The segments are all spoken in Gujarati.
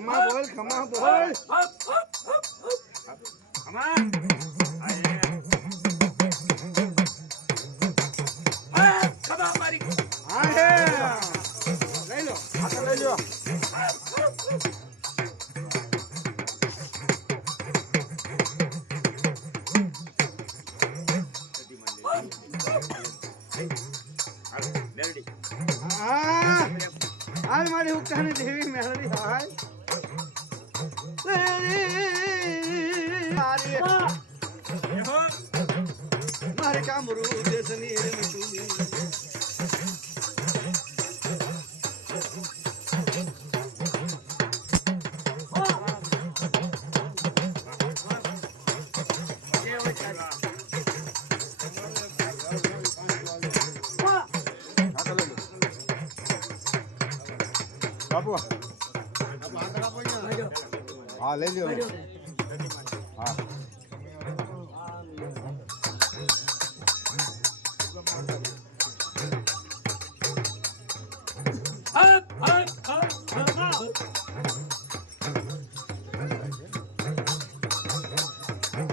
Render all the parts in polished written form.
ખમા બોલ ખમા બોલ ખમા ખમા મારી હા હે લઈ લો આ તો લઈ લો હાલ મારી ઉકાની દેવી મેલડી હાલ મારે કામરૂ દેશની રમતુની બાપુ હા લઈ લ્યો હા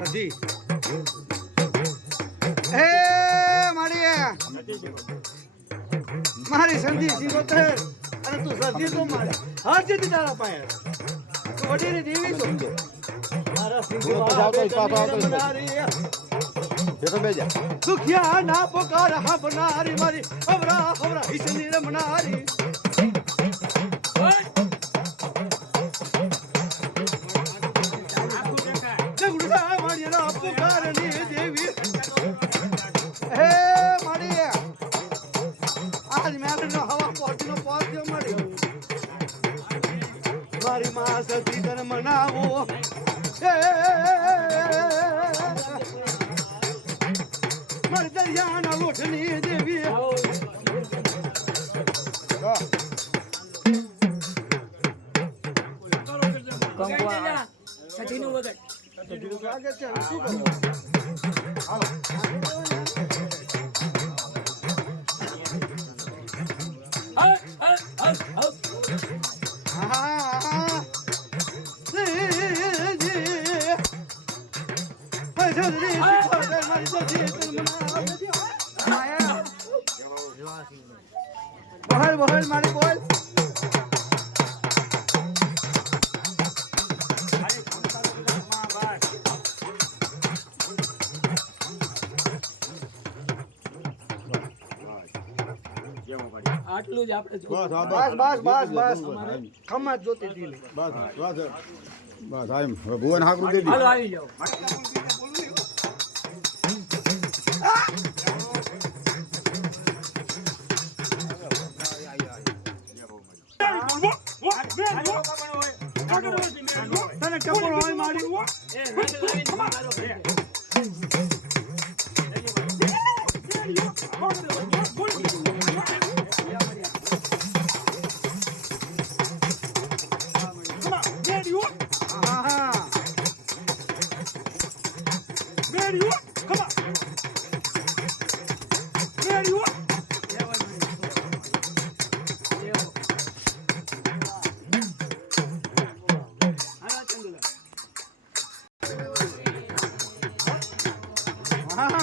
જી એ મારી સંધિ સિંગોતર અને તું સધી તો મારે હર જતી તારા પાસે વડીને દેવી સમજો મારા સિંગો સુખિયા ના પોકાર હા બનારી મારી હવરા હવરા હિસની રમનારી જગુડા મારી ના પોકારની દેવી હે મારી આજ મેલનો હવા પહોંચ્યો મારી મારી માં સતી તન મનાવો મારી દરિયાના લોઠની દેવી સતીનું વગર આગળ ચાલ શું કરો બોલ મારી બોલ આટલું જ આપણે બસ ખમા જોતી હતી બસ આમ ભુવન હાકરું દે હાલો આવી જાઓ તને કપડ હોય મારી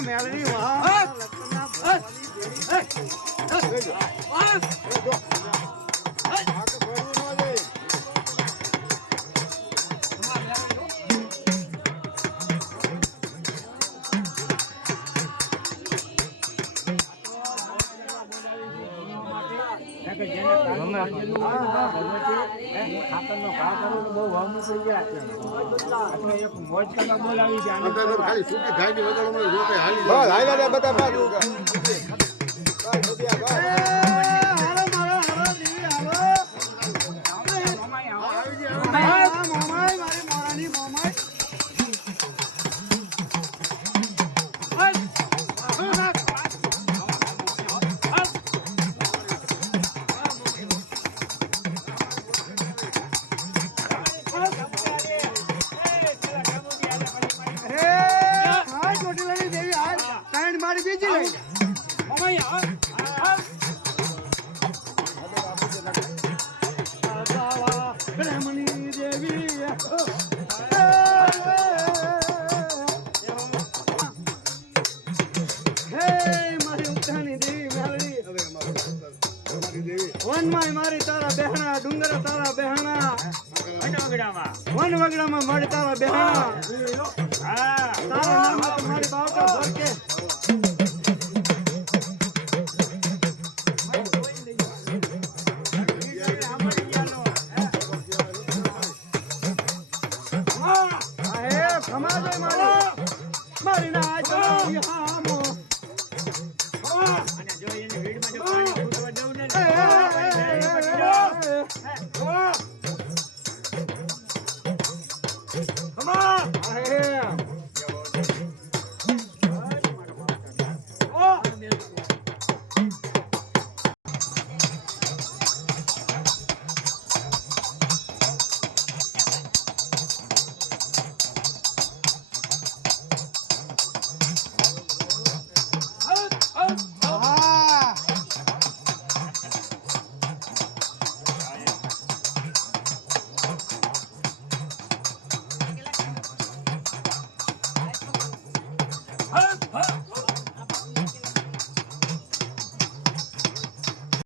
મેલડી વાહ ખાલી છૂટી ખાઈ ની મારી બીજી લઈ વનમાંય મારી તારા બેહણા ડુંગર તારા બેહણા વડોગડામાં વન વગડામાં મારી તારા બેહણા હા તારા નામ મારી બાવટા ભરકે